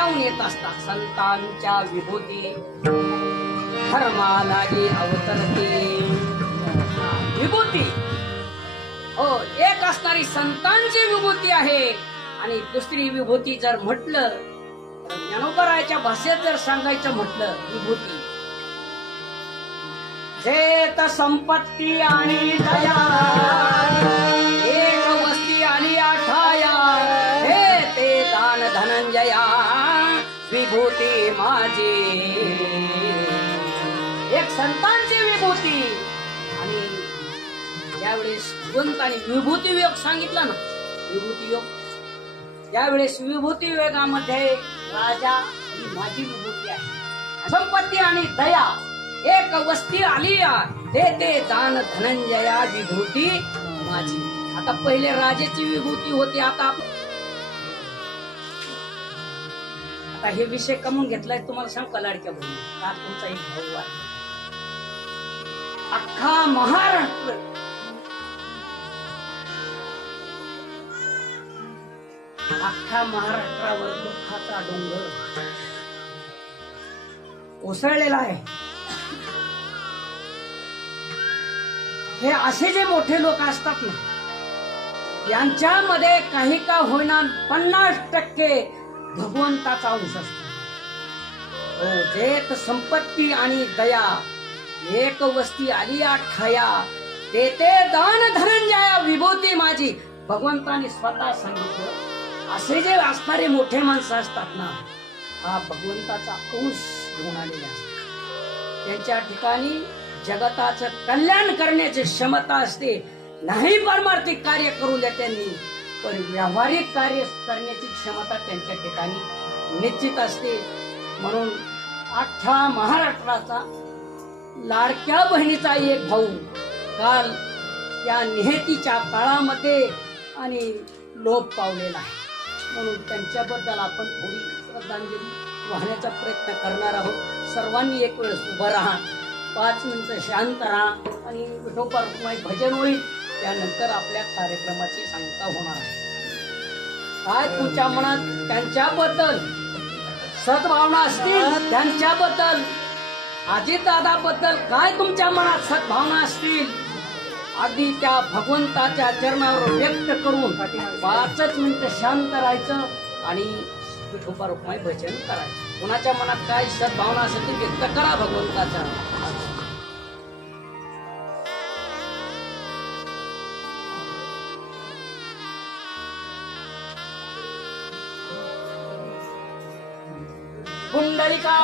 प्रगटावून येत असतात संतांच्या विभूती धर्माला जी अवतरते. विभूती. हो एक असणारी संतांची विभूती आहे. आणि दुसरी विभूती जर म्हटलं तर ज्ञानोबरायाच्या भाषेत जर सांगायचं म्हटलं विभूती. जेत संपत्ती आणि दया. एक वस्ती आणि आठाया. हे ते दान धनंजया. विभूती माझी. एक संतांची विभूती. आणि ज्यावेळेस आणि विभूती योग सांगितला ना विभूती योग त्यावेळेस विभूती वेगामध्ये राजा ही माझी विभूती आहे. संपत्ती आणि दया एक वस्ती आली ते ते दान धनंजया विभूती माझी. आता पहिले राजाची विभूती होती आता आता हे विषय कमवून घेतलाय तुम्हाला सांग का लाडक्या बहिणी? आज तुमचा एक भाऊ आहे. अख्खा महाराष्ट्र. अख्खा महाराष्ट्रावर दुःखाचा डोंगर उसळलेला आहे. हे असे जे मोठे लोक असतात ना यांच्यामध्ये काही का होईना पन्नास टक्के भगवंताचा अंश असतो. जेत संपत्ती आणि दया एक वस्ती आली ठाया ते ते दान धनंजया विभूती माझी. भगवंताने स्वतः सांगितलं असे जे असणारे मोठे माणसं असतात ना हा भगवंताचा अंश घेऊन आलेले असतात. त्यांच्या ठिकाणी जगताचं कल्याण करण्याची क्षमता असते. नाही परमार्थिक कार्य करू द्या त्यांनी. पण व्यावहारिक कार्य करण्याची क्षमता त्यांच्या ठिकाणी निश्चित असते. म्हणून अख्ख्या महाराष्ट्राचा लाडक्या बहिणीचा एक भाऊ काल या निहेतीच्या काळामध्ये आणि लोप पावलेला आहे. म्हणून त्यांच्याबद्दल आपण थोडी श्रद्धांजली वाहण्याचा प्रयत्न करणार आहोत. सर्वांनी एक वेळेस उभं राहा पाच मिनटं शांत राहा आणि विठोबा भजन होईल. त्यानंतर आपल्या कार्यक्रमाची सांगता होणार आहे. काय तुमच्या मनात त्यांच्याबद्दल? सद्भावना असतील त्यांच्याबद्दल? अजितदादाबद्दल काय तुमच्या मनात सद्भावना असतील? आधी त्या भगवंताच्या चरणावर व्यक्त करून पाचच मिनिटं शांत राहायचं आणि विठोबा रुक्माई भजन करायचं. कोणाच्या मनात काय सद्भावना असेल ते व्यक्त करा भगवंताच्या. कुंडलिका